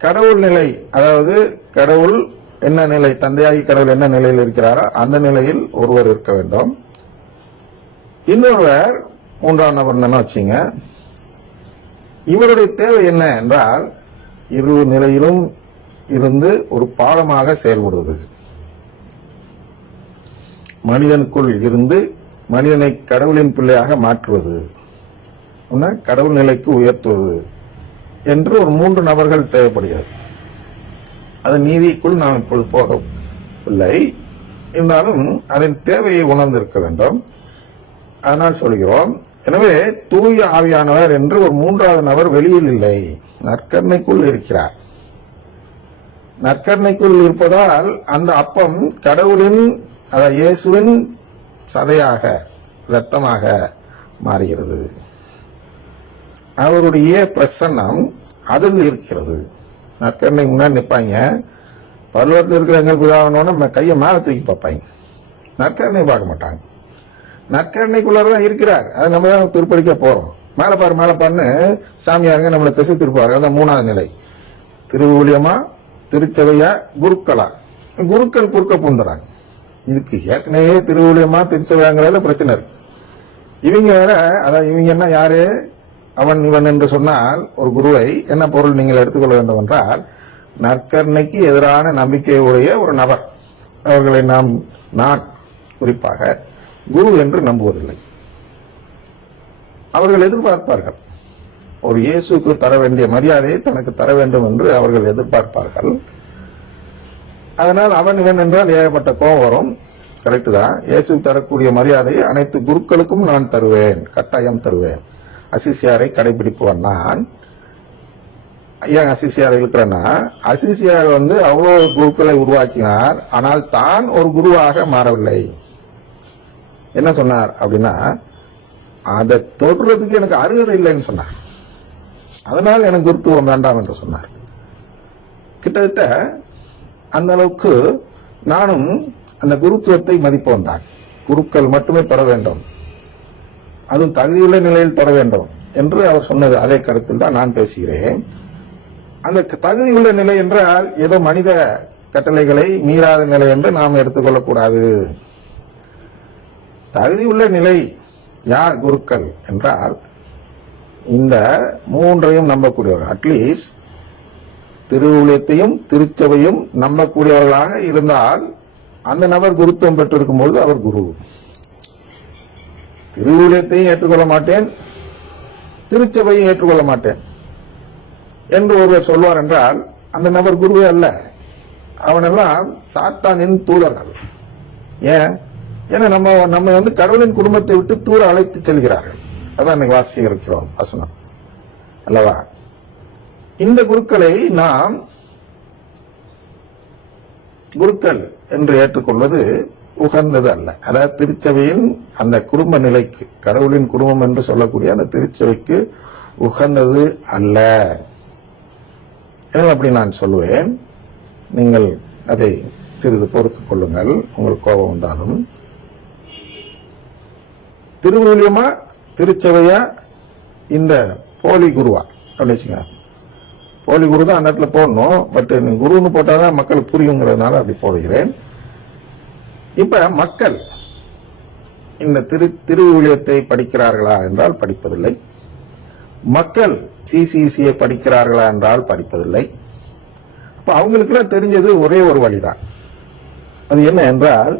கடவுள் நிலை, அதாவது கடவுள் என்ன நிலை, தந்தையாகி கடவுள் என்ன நிலையில் இருக்கிறாரோ அந்த நிலையில் ஒருவர் இருக்க வேண்டும். இன்னொருவர் மூன்றாம் நபர் வச்சுங்க. இவருடைய தேவை என்ன என்றால் இரு நிலையிலும் இருந்து ஒரு பாலமாக செயல்படுவது, மனிதனுக்குள் இருந்து மனிதனை கடவுளின் பிள்ளையாக மாற்றுவது, கடவுள் நிலைக்கு உயர்த்துவது என்று ஒரு 3 நபர்கள் தேவைப்படுகிறது. அது நீதிக்குள் நாம் இப்பொழுது போகவில்லை, இருந்தாலும் அதன் தேவையை உணர்ந்திருக்க வேண்டும். அதனால் சொல்கிறோம். எனவே தூய ஆவியானவர் என்று ஒரு 3வது நபர் வெளியில் இல்லை, நற்கருணைக்குள் இருக்கிறார். நற்கருணைக்குள் இருப்பதால் அந்த அப்பம் கடவுளின், அதாவது இயேசுவின் சதையாக இரத்தமாக மாறுகிறது. அவருடைய பிரசன்னம் அதில் இருக்கிறது. நற்கருணை முன்னாடி நிற்பாங்க, பரலோகத்தில் இருக்கிற எங்கள் பிதாவினோட கையை மேலே தூக்கி பார்ப்பாங்க, நற்கருணை பார்க்க மாட்டாங்க. நற்கருணைக்குள்ளதான் இருக்கிறார். அது நம்ம தான் திருப்படிக்க போறோம். மேலே பாருன்னு சாமியாருங்க நம்மளை திசை திருப்பாரு. அதான் 3வது நிலை. திருவூழியமா, திருச்சபையா, குருக்களா? குருக்கள் குறுக்க பூந்துறாங்க. இதுக்கு ஏற்கனவே திருவூழியமா திருச்சபைங்கிறதுல பிரச்சனை இருக்கு. இவங்க வேற, அதாவது இவங்க என்ன, யாரு அவன் இவன் என்று சொன்னால் ஒரு குருவை என்ன பொருள் நீங்கள் எடுத்துக்கொள்ள வேண்டும் என்றால், நற்கருணைக்கு எதிரான நம்பிக்கையுடைய ஒரு நபர். அவர்களை நான் குறிப்பாக குரு என்று நம்புவதில்லை. அவர்கள் எதிர்பார்ப்பார்கள், ஒரு இயேசுக்கு தர வேண்டிய மரியாதையை தனக்கு தர வேண்டும் என்று அவர்கள் எதிர்பார்ப்பார்கள். அதனால் அவன் இவன் என்றால் ஏகப்பட்ட கோபம் வரும். கரெக்டு தான். இயேசுக்கு தரக்கூடிய மரியாதையை அனைத்து குருக்களுக்கும் நான் தருவேன், கட்டாயம் தருவேன். அசிசியாரை கடைபிடிப்பவன் நான். ஏன் அசிசியார் இருக்கிறேன்னா, அசிசியார் அவ்வளவு குருக்களை உருவாக்கினார், ஆனால் தான் ஒரு குருவாக மாறவில்லை. என்ன சொன்னார் அப்படின்னா, அதை தொடுறதுக்கு எனக்கு அருகதை இல்லைன்னு சொன்னார். அதனால் எனக்கு குருத்துவம் வேண்டாம் என்று சொன்னார். கிட்டத்தட்ட அந்த அளவுக்கு நானும் அந்த குருத்துவத்தை மதிப்பவன் தான். குருக்கள் மட்டுமே தொட வேண்டும், அதுவும் தகுதியுள்ள நிலையில் தொட வேண்டும் என்று அவர் சொன்னது. அதே கருத்தில் தான் நான் பேசுகிறேன். அந்த தகுதியுள்ள நிலை என்றால் ஏதோ மனித கட்டளைகளை மீறாத நிலை என்று நாம் எடுத்துக்கொள்ளக்கூடாது. தகுதியுள்ள நிலை யார்? குருக்கள் என்றால் இந்த 3ஐயும் நம்பக்கூடியவர், அட்லீஸ்ட் திருவுழியத்தையும் திருச்சபையும் நம்பக்கூடியவர்களாக இருந்தால் அந்த நபர் குருத்துவம் பெற்றிருக்கும் பொழுது அவர் குரு. திருவுழியத்தையும் ஏற்றுக்கொள்ள மாட்டேன், திருச்சபையும் ஏற்றுக்கொள்ள மாட்டேன் என்று ஒருவர் சொல்வார் என்றால் அந்த நபர் குருவே அல்ல. அவனெல்லாம் சாத்தானின் தூதர்கள். ஏன்னா நம்ம கடவுளின் குடும்பத்தை விட்டு தூர அழைத்து செல்கிறார்கள். அதான் இன்னைக்கு வாசிக்க இருக்கிறோம் வசனம் அல்லவா? இந்த குருக்களை நாம் குருக்கள் என்று ஏற்றுக்கொள்வது உகந்தது அல்ல. அதாவது திருச்சபையின் அந்த குடும்ப நிலைக்கு, கடவுளின் குடும்பம் என்று சொல்லக்கூடிய அந்த திருச்சபைக்கு உகந்தது அல்ல. எனவே அப்படி நான் சொல்லுவேன். நீங்கள் அதை சிறிது பொறுத்துக் கொள்ளுங்கள், உங்கள் கோபம் வந்தாலும். திருவூழியமா திருச்சபையா இந்த போலி குருவா அப்படின்னு வச்சுங்க. போலி குரு தான் அந்த இடத்துல போடணும், பட் குருன்னு போட்டாதான் மக்களுக்கு புரியுங்கிறதுனால அப்படி போடுகிறேன். இப்ப மக்கள் இந்த திருவிழியத்தை படிக்கிறார்களா என்றால் படிப்பதில்லை. மக்கள் சிசிசியை படிக்கிறார்களா என்றால் படிப்பதில்லை. அப்ப அவங்களுக்கெல்லாம் தெரிஞ்சது ஒரே ஒரு வழிதான். அது என்ன என்றால்,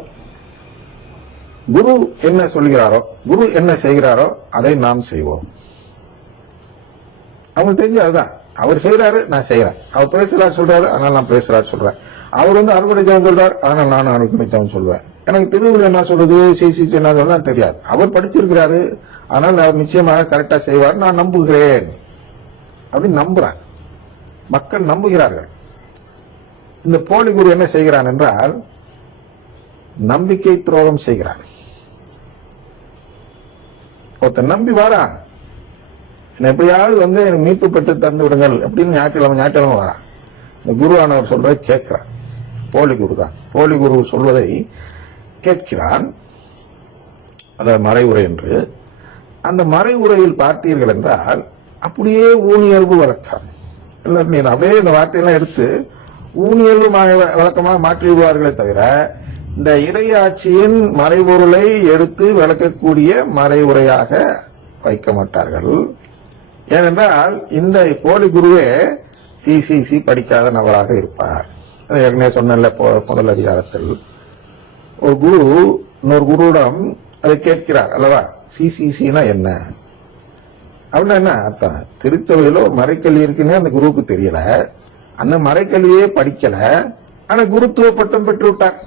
குரு என்ன சொல்கிறாரோ, குரு என்ன செய்கிறாரோ அதை நாம் செய்வோம். அவங்களுக்கு தெரிஞ்சு அதுதான். அவர் செய்யறாரு, நான் செய்யறேன். அவர் பிரேசலாட் சொல்றாரு, அதனால நான் பிரேசலாட் சொல்றேன். அவர் அறுவடை ஜெபம் சொல்றாரு, அதனால நானும் அறுவடை ஜெபம் சொல்வேன். எனக்கு திருவிழா என்ன சொல்றது, சிசிசி என்ன சொல்ல தெரியாது. அவர் படிச்சிருக்கிறாரு, அதனால அவர் நிச்சயமாக கரெக்டா செய்வார், நான் நம்புகிறேன் அப்படின்னு நம்புறாங்க. மக்கள் நம்புகிறார்கள். இந்த போலி குரு என்ன செய்கிறான் என்றால் நம்பிக்கை துரோகம் செய்கிறான். ஒருத்தன் நம்பி வாரான், எப்படியாவது எனக்கு மீட்பு பெற்று தந்து விடுங்கள் அப்படின்னு ஞாயிற்றுக்கிழமை வரான். இந்த குருவானவர் சொல்றதை கேட்கிறான். போலி குரு தான். போலி குரு சொல்வதை கேட்கிறான். அதாவது மறைவுரை என்று. அந்த மறைவுரையில் பார்த்தீர்கள் என்றால் அப்படியே ஊனியல்பு வழக்கம். நீ அப்படியே இந்த வார்த்தையெல்லாம் எடுத்து ஊனியலும் விளக்கமாக மாற்றி விடுவார்களே தவிர இந்த இறையாட்சியின் மறைபொருளை எடுத்து விளக்கக்கூடிய மறைவுரையாக வைக்க மாட்டார்கள். ஏனென்றால் இந்த போலி குருவே சிசிசி படிக்காத நபராக இருப்பார். ஏற்கனவே சொன்ன முதல் அதிகாரத்தில் ஒரு குரு இன்னொரு குருவிடம் அதை கேட்கிறார் அல்லவா, சிசிசினா என்ன அப்படின்னா என்ன அர்த்தம்? திருச்சபையில ஒரு மறைக்கல்வி இருக்குன்னு அந்த குருவுக்கு தெரியல, அந்த மறைக்கல்வியே படிக்கல, ஆனா குருத்துவ பட்டம் பெற்று விட்டார்.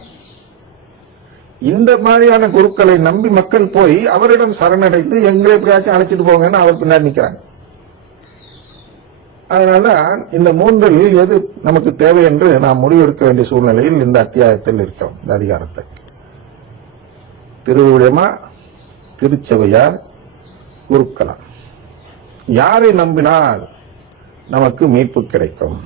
இந்த மாதிரியான குருக்களை நம்பி மக்கள் போய் அவரிடம் சரணடைந்து எங்களை எப்படியாச்சும் அழைச்சிட்டு போங்கன்னு அவர் பின்னாடி நிற்கிறாங்க. அதனால இந்த மூன்றில் எது நமக்கு தேவை என்று நாம் முடிவெடுக்க வேண்டிய சூழ்நிலையில் இந்த அத்தியாயத்தில் இருக்கிறோம். இந்த அதிகாரத்தில் திருவிழியமா, திருச்சபையா, குருக்களா, யாரை நம்பினால் நமக்கு மீட்பு கிடைக்கும்?